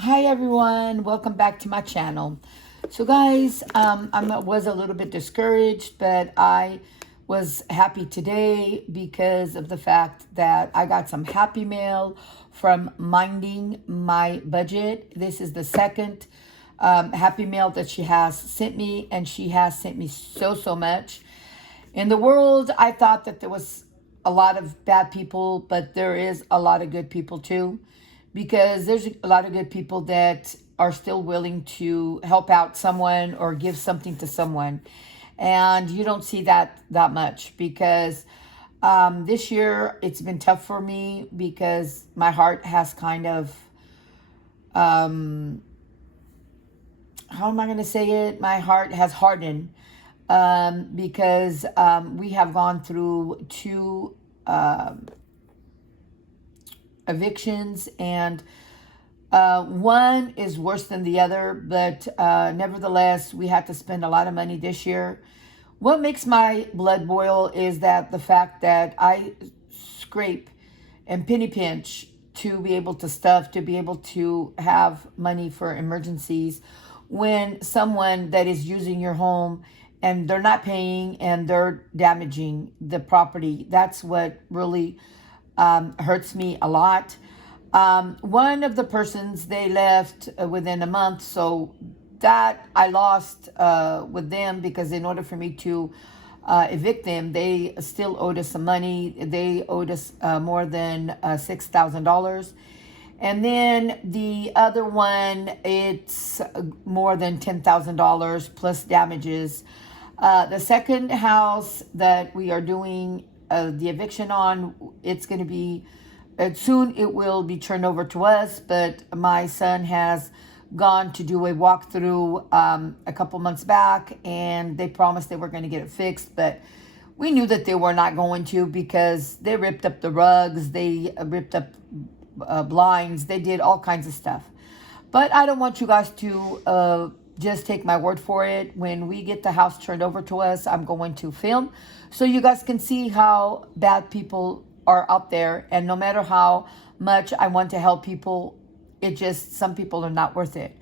Hi everyone, welcome back to my channel. So guys, I was a little bit discouraged, but I was happy today because of the fact that I got some happy mail from Minding My Budget. This is the second happy mail that she has sent me, and she has sent me so much. In the world, I thought that there was a lot of bad people, but there is a lot of good people too, because there's a lot of good people that are still willing to help out someone or give something to someone. And you don't see that much because this year it's been tough for me because my heart has kind of, how am I going to say it? My heart has hardened because we have gone through two evictions, and one is worse than the other, but nevertheless, we had to spend a lot of money this year. What makes my blood boil is that the fact that I scrape and penny pinch to be able to stuff, to be able to have money for emergencies, when someone that is using your home and they're not paying and they're damaging the property, that's what really hurts me a lot. One of the persons, they left within a month, so that I lost with them, because in order for me to evict them, they still owed us some money. They owed us more than $6,000. And then the other one, it's more than $10,000 plus damages. The second house that we are doing the eviction on, it's going to be soon, it will be turned over to us, but my son has gone to do a walkthrough a couple months back, and they promised they were going to get it fixed, but we knew that they were not going to, because they ripped up the rugs, they ripped up blinds, they did all kinds of stuff. But I don't want you guys to just take my word for it. When we get the house turned over to us, I'm going to film so you guys can see how bad people are out there. And no matter how much I want to help people, it just, some people are not worth it.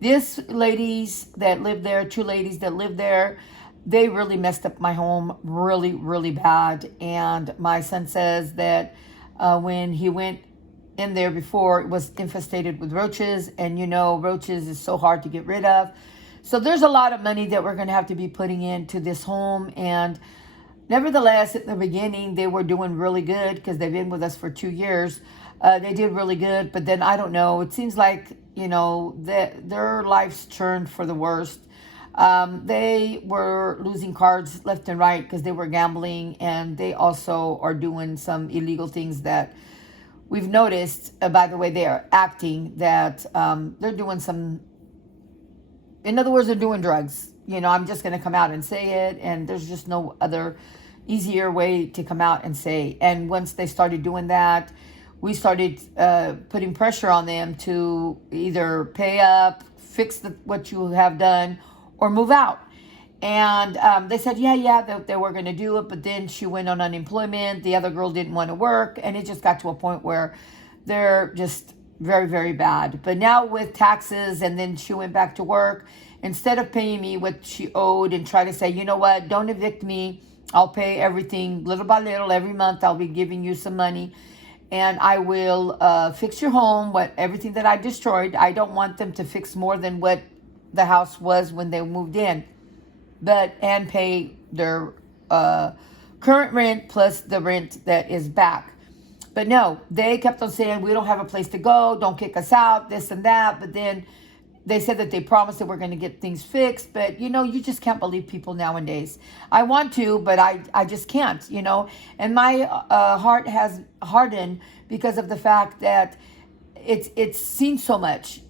These ladies that live there, two ladies that live there, they really messed up my home really bad. And my son says that when he went in there before, it was infestated with roaches, and you know, roaches is so hard to get rid of. So there's a lot of money that we're going to have to be putting into this home. And nevertheless, at the beginning, they were doing really good because they've been with us for 2 years. They did really good, but then I don't know, it seems like, you know, that their lives turned for the worst. They were losing cards left and right because they were gambling, and they also are doing some illegal things that we've noticed by the way they are acting, that they're doing some, in other words, they're doing drugs. You know, I'm just going to come out and say it, and there's just no other easier way to come out and say. And once they started doing that, we started putting pressure on them to either pay up, fix what you have done, or move out. And they said, yeah, they were going to do it. But then she went on unemployment. The other girl didn't want to work. And it just got to a point where they're just very bad. But now with taxes, and then she went back to work. Instead of paying me what she owed and try to say, you know what, don't evict me. I'll pay everything little by little every month. I'll be giving you some money. And I will fix your home, everything that I destroyed. I don't want them to fix more than what the house was when they moved in, and pay their current rent plus the rent that is back. But no, they kept on saying, we don't have a place to go, don't kick us out, this and that. But then they said that they promised that we're going to get things fixed. But you know, you just can't believe people nowadays. I want to, but I just can't, you know. And my heart has hardened because of the fact that it's seen so much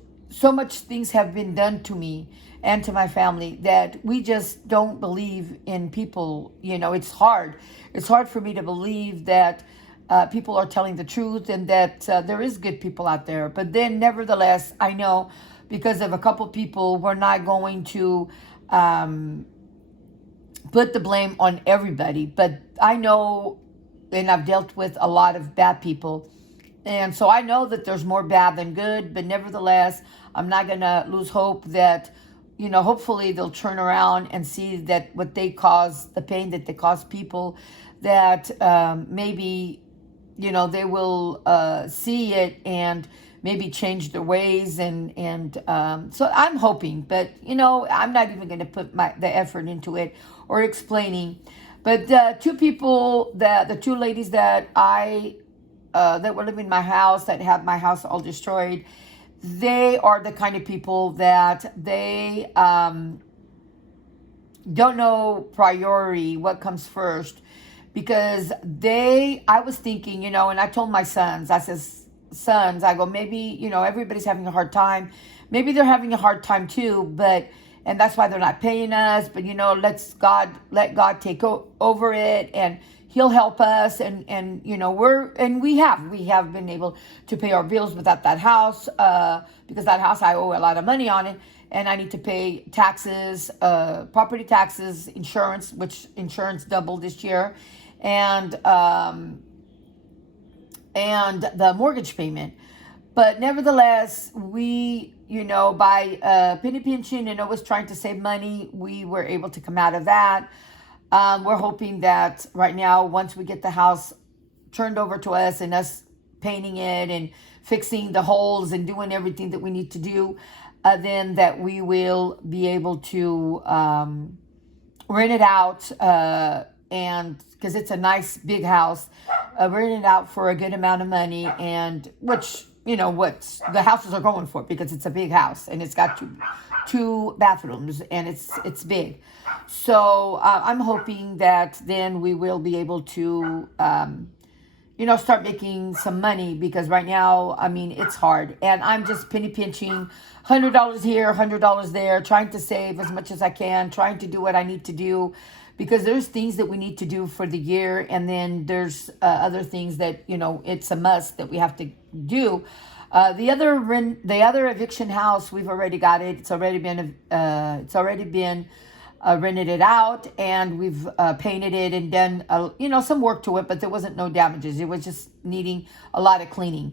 things have been done to me and to my family, that we just don't believe in people. You know, it's hard for me to believe that people are telling the truth, and that there is good people out there. But then nevertheless, I know, because of a couple people, we're not going to put the blame on everybody. But I know, and I've dealt with a lot of bad people, And so I know that there's more bad than good, but nevertheless, I'm not going to lose hope that, hopefully they'll turn around and see that what they cause, the pain that they cause people, that maybe, they will see it and maybe change their ways. And so I'm hoping, but, I'm not even going to put the effort into it or explaining. But the two ladies that that were living in my house, that have my house all destroyed, they are the kind of people that they don't know priority, what comes first. Because I was thinking, and I told my sons, I says, sons, I go, maybe, everybody's having a hard time. Maybe they're having a hard time too, and that's why they're not paying us. But, let God take over it, and He'll help us. And we have been able to pay our bills without that house, because that house, I owe a lot of money on it. And I need to pay taxes, property taxes, insurance, which insurance doubled this year, and the mortgage payment. But nevertheless, we, by penny pinching and always trying to save money, we were able to come out of that. We're hoping that right now, once we get the house turned over to us and us painting it and fixing the holes and doing everything that we need to do, then that we will be able to rent it out, and because it's a nice big house, rent it out for a good amount of money, and which what the houses are going for, because it's a big house and it's got two bathrooms and it's big. So I'm hoping that then we will be able to start making some money, because right now, I mean, it's hard. And I'm just penny pinching, $100 here, $100 there, trying to save as much as I can, trying to do what I need to do, because there's things that we need to do for the year. And then there's other things that, it's a must that we have to do. The other eviction house, we've already got it. It's already been rented it out, and we've painted it and done some work to it, but there wasn't no damages. It was just needing a lot of cleaning.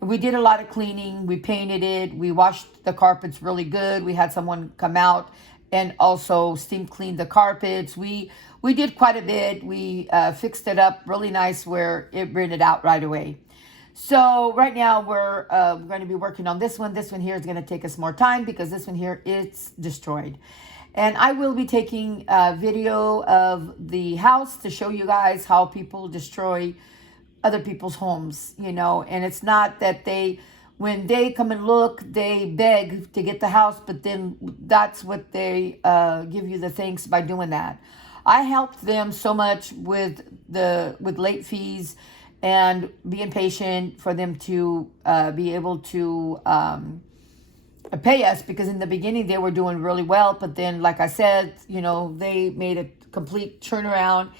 We did a lot of cleaning. We painted it. We washed the carpets really good. We had someone come out and also steam clean the carpets. We did quite a bit. We fixed it up really nice where it rented out right away. So right now we're going to be working on this one. This one here is going to take us more time, because this one here is destroyed. And I will be taking a video of the house to show you guys how people destroy other people's homes, and it's not that when they come and look, they beg to get the house, but then that's what they give you the thanks by doing that. I helped them so much with late fees and being patient for them to be able to pay us, because in the beginning they were doing really well, but then, like I said, they made a complete turnaround,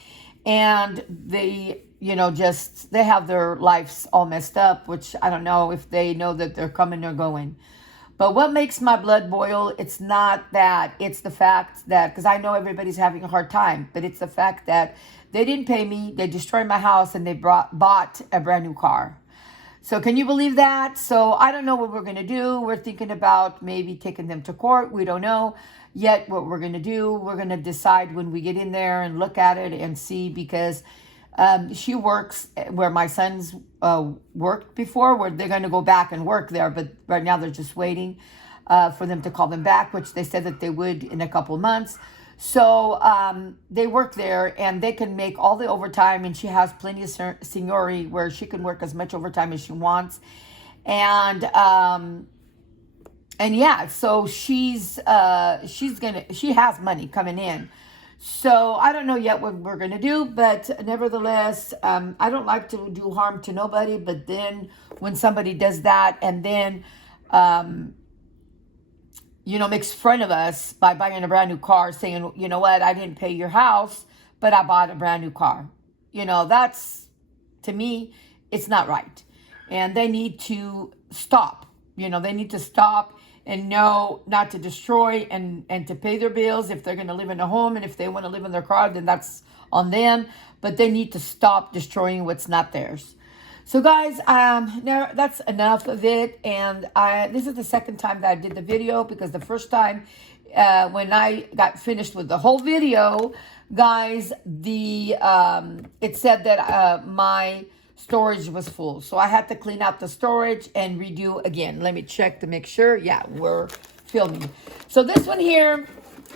and they they have their lives all messed up, which I don't know if they know that they're coming or going. But what makes my blood boil, it's not that, it's the fact that, because I know everybody's having a hard time, but it's the fact that they didn't pay me, they destroyed my house, and they bought a brand new car. So can you believe that? So I don't know what we're going to do. We're thinking about maybe taking them to court. We don't know yet what we're going to do. We're going to decide when we get in there and look at it and see, because she works where my sons worked before, where they're going to go back and work there. But right now they're just waiting for them to call them back, which they said that they would in a couple months. So they work there, and they can make all the overtime, and she has plenty of seniority where she can work as much overtime as she wants. And yeah, so she has money coming in. So I don't know yet what we're going to do, but nevertheless, I don't like to do harm to nobody, but then when somebody does that and then makes fun of us by buying a brand new car, saying, you know what, I didn't pay your house, but I bought a brand new car. That's, to me, it's not right. And they need to stop. They need to stop and know not to destroy and to pay their bills if they're going to live in a home. And if they want to live in their car, then that's on them. But they need to stop destroying what's not theirs. So guys, now that's enough of it. And this is the second time that I did the video, because the first time when I got finished with the whole video, guys, it said that my storage was full. So I had to clean out the storage and redo again. Let me check to make sure. Yeah, we're filming. So this one here,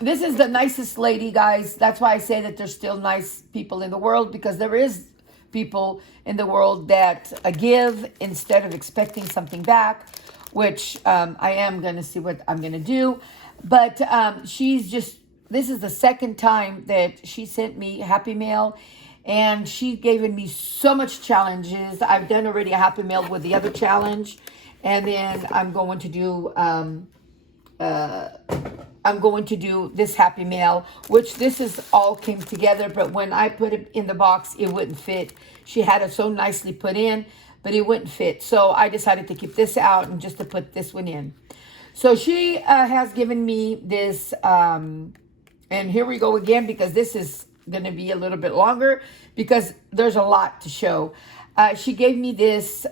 this is the nicest lady, guys. That's why I say that there's still nice people in the world, because there is people in the world that give instead of expecting something back, which I am going to see what I'm going to do. But this is the second time that she sent me Happy Mail, and she given me so much challenges. I've done already a Happy Mail with the other challenge, and then I'm going to do this Happy Mail, which this is all came together, but when I put it in the box, it wouldn't fit. She had it so nicely put in, but it wouldn't fit. So I decided to keep this out and just to put this one in. So she has given me this, and here we go again, because this is going to be a little bit longer because there's a lot to show. She gave me this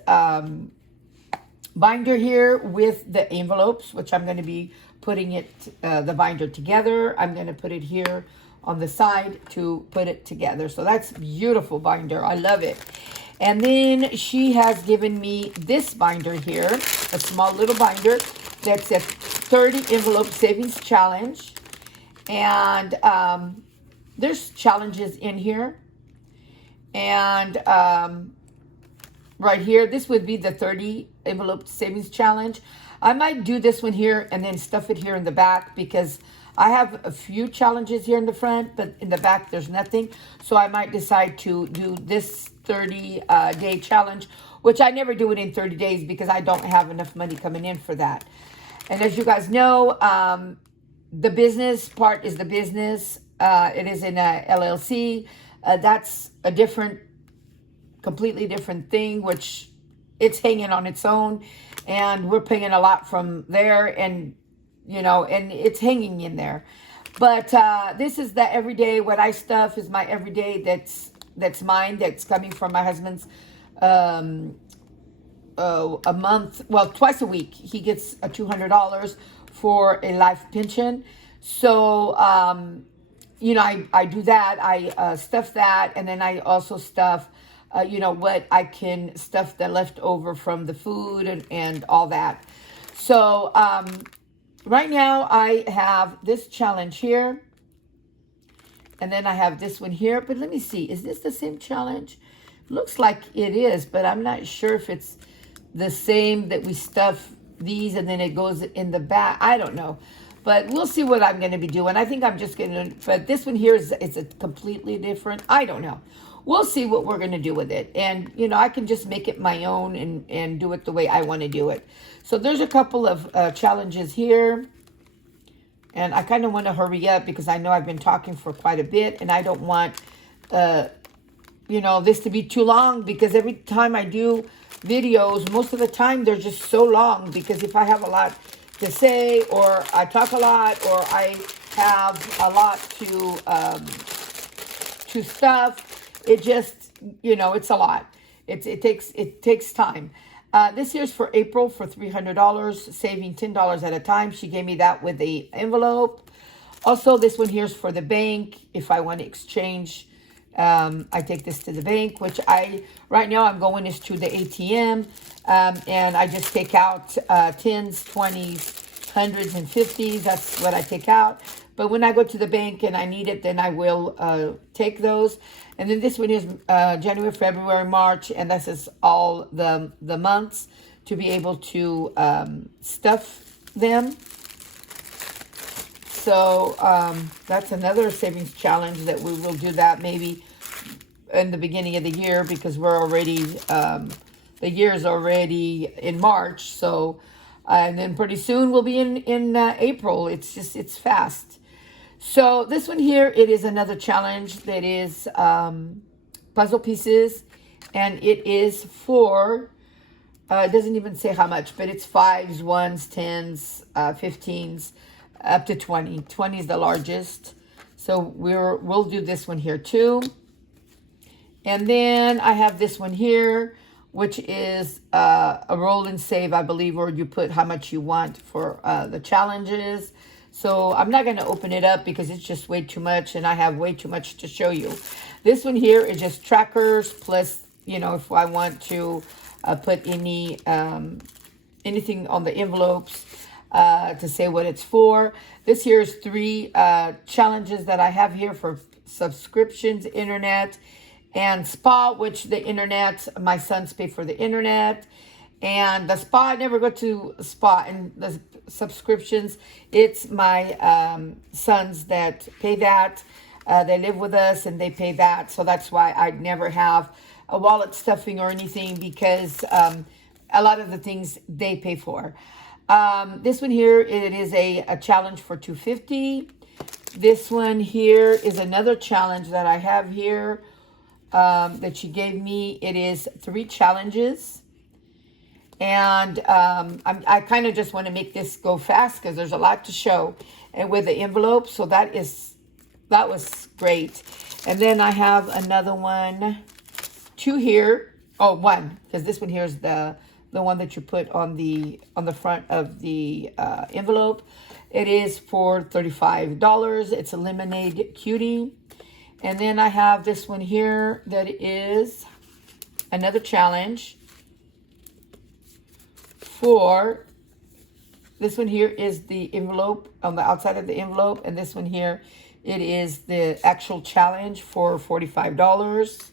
binder here with the envelopes, which I'm going to be putting the binder together. I'm going to put it here on the side to put it together. So that's beautiful binder. I love it. And then she has given me this binder here, a small little binder that's a 30 envelope savings challenge. And there's challenges in here. And right here, this would be the 30 envelope savings challenge. I might do this one here and then stuff it here in the back, because I have a few challenges here in the front, but in the back there's nothing. So I might decide to do this 30-day challenge, which I never do it in 30 days because I don't have enough money coming in for that. And as you guys know, the business part is the business. It is in a LLC. That's a completely different thing, which it's hanging on its own, and we're paying a lot from there, and and it's hanging in there. But this is the everyday. What I stuff is my everyday. That's mine. That's coming from my husband's. A month, well, twice a week, he gets a $200 for a life pension. So I do that. I stuff that, and then I also stuff what I can stuff the leftover from the food and all that. So right now I have this challenge here, and then I have this one here. But let me see, is this the same challenge? Looks like it is, but I'm not sure if it's the same, that we stuff these and then it goes in the back. I don't know, but we'll see what I'm going to be doing. I think I'm just going to, but this one here it's a completely different. I don't know. We'll see what we're going to do with it. And, I can just make it my own and do it the way I want to do it. So there's a couple of challenges here. And I kind of want to hurry up because I know I've been talking for quite a bit. And I don't want, this to be too long, because every time I do videos, most of the time they're just so long, because if I have a lot to say, or I talk a lot, or I have a lot to stuff, it just, it's a lot. It takes time. This here's for April for $300, saving $10 at a time. She gave me that with the envelope. Also, this one here's for the bank. If I want to exchange, I take this to the bank, which right now I'm going is to the ATM, and I just take out 10s, 20s, 100s, and 50s. That's what I take out. But when I go to the bank and I need it, then I will take those. And then this one is January, February, March, and this is all the months to be able to stuff them. So that's another savings challenge that we will do that maybe in the beginning of the year, because we're already, the year is already in March. So, and then pretty soon we'll be in April. It's fast. So this one here, it is another challenge that is puzzle pieces, and it is for, it doesn't even say how much, but it's 5s, 1s, 10s, 15s, up to 20. 20 is the largest. So we'll do this one here too. And then I have this one here, which is a roll and save, I believe, or you put how much you want for the challenges. So I'm not going to open it up because it's just way too much and I have way too much to show you. This one here is just trackers plus, you know, if I want to put anything on the envelopes to say what it's for. This here is 3 challenges that I have here for subscriptions, internet, and spa, which the internet, my sons pay for the internet. And the spa, I never go to spa. And the subscriptions, it's my sons that pay that. They live with us and they pay that. So that's why I never have a wallet stuffing or anything, because a lot of the things they pay for. This one here, it is a challenge for $2.50. This one here is another challenge that I have here that she gave me. It is 3 challenges. And I kind of just want to make this go fast because there's a lot to show. And with the envelope, so that was great. And then I have another one, 2 here. Oh, 1, because this one here is the one that you put on the front of the envelope. It is for $35. It's a lemonade cutie. And then I have this one here that is another challenge for, this one here is the envelope on the outside of the envelope, and this one here, it is the actual challenge for $45.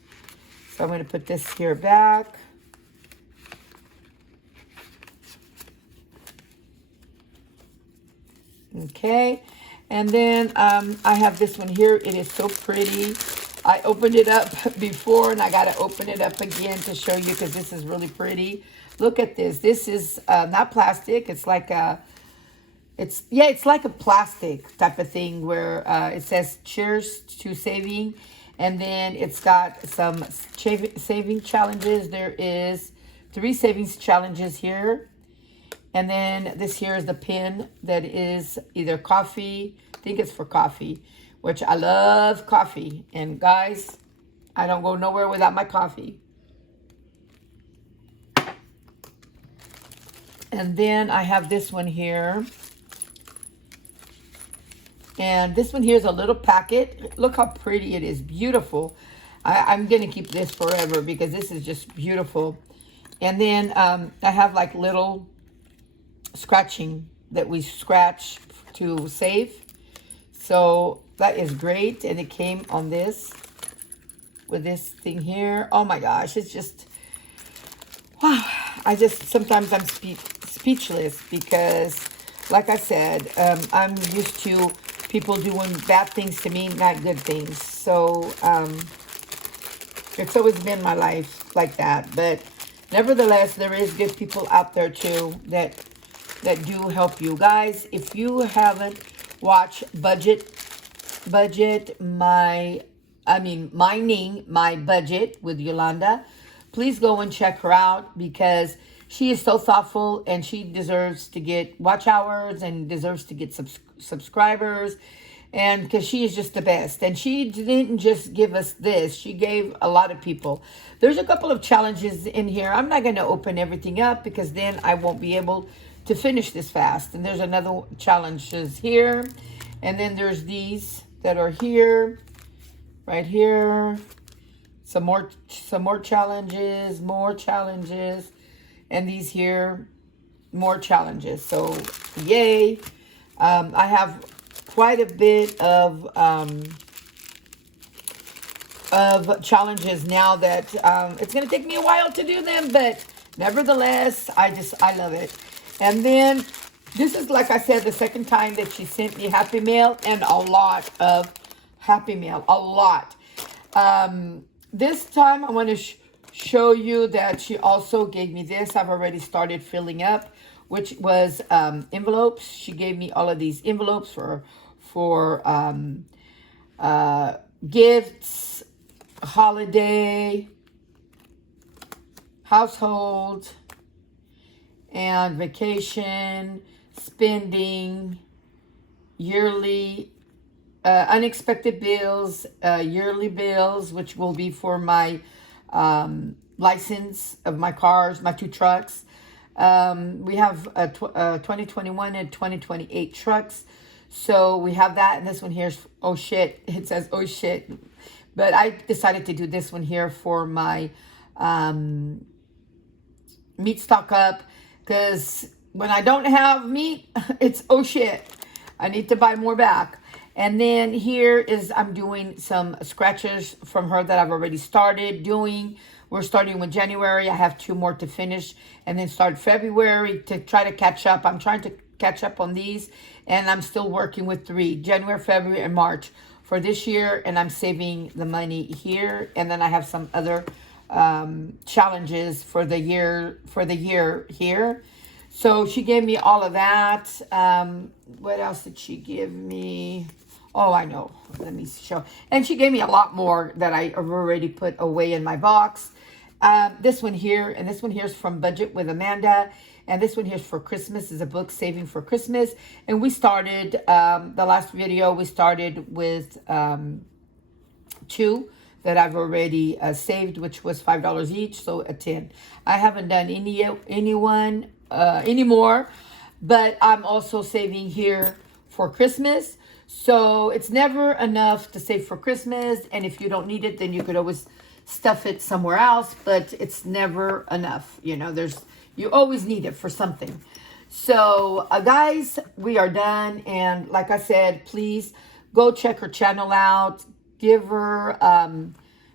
So I'm going to put this here back. Okay, and then I have this one here. It is so pretty. I opened it up before and I got to open it up again to show you because this is really pretty. Look at this. This is not plastic. It's like it's like a plastic type of thing where it says cheers to saving. And then it's got some saving challenges. There is 3 savings challenges here. And then this here is the pin that is either coffee. I think it's for coffee, which I love coffee. And guys, I don't go nowhere without my coffee. And then I have this one here. And this one here is a little packet. Look how pretty it is. Beautiful. I'm going to keep this forever because this is just beautiful. And then I have like little scratching that we scratch to save. So that is great. And it came on this with this thing here. Oh my gosh. It's just, wow. Sometimes I'm speechless because, like I said, I'm used to people doing bad things to me, not good things. So it's always been my life like that. But nevertheless, there is good people out there too that do help you. Guys, if you haven't watched Mining My Budget with Yolanda, please go and check her out because she is so thoughtful and she deserves to get watch hours and deserves to get subscribers, and because she is just the best. And she didn't just give us this, she gave a lot of people. There's a couple of challenges in here. I'm not going to open everything up because then I won't be able to finish this fast. And there's another challenges here, and then there's these that are here, right here. Some more challenges, and these here, more challenges. So yay. I have quite a bit of challenges now that it's going to take me a while to do them, but nevertheless, I love it. And then this is, like I said, the second time that she sent me Happy Mail, and a lot of Happy Mail, a lot. This time I want to show you that she also gave me this. I've already started filling up, which was envelopes. She gave me all of these envelopes for gifts, holiday, household, and vacation, spending, yearly, unexpected bills, yearly bills, which will be for my license of my cars, my 2 trucks. We have a 2021 and 2028 trucks. So we have that. And this one here's, oh shit. It says, oh shit. But I decided to do this one here for my meat stock up. Because when I don't have meat, it's, oh shit. I need to buy more back. And then here is, I'm doing some scratches from her that I've already started doing. We're starting with January. I have 2 more to finish and then start February to try to catch up. I'm trying to catch up on these, and I'm still working with 3, January, February, and March for this year, and I'm saving the money here. And then I have some other challenges for the year here. So she gave me all of that. What else did she give me? Oh, I know. Let me show. And she gave me a lot more that I have already put away in my box. This one here, and this one here is from Budget with Amanda. And this one here is for Christmas, is a book, Saving for Christmas. And we started, the last video, we started with 2 that I've already saved, which was $5 each, so a 10. I haven't done anyone anymore, but I'm also saving here for Christmas. So it's never enough to save for Christmas, and if you don't need it, then you could always stuff it somewhere else, but it's never enough. You know, you always need it for something. So guys, we are done, and like I said, please go check her channel out. Give her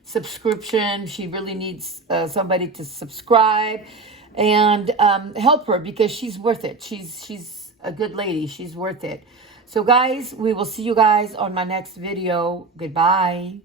subscription. She really needs somebody to subscribe, and help her, because she's worth it. She's a good lady. She's worth it. So guys, we will see you guys on my next video. Goodbye.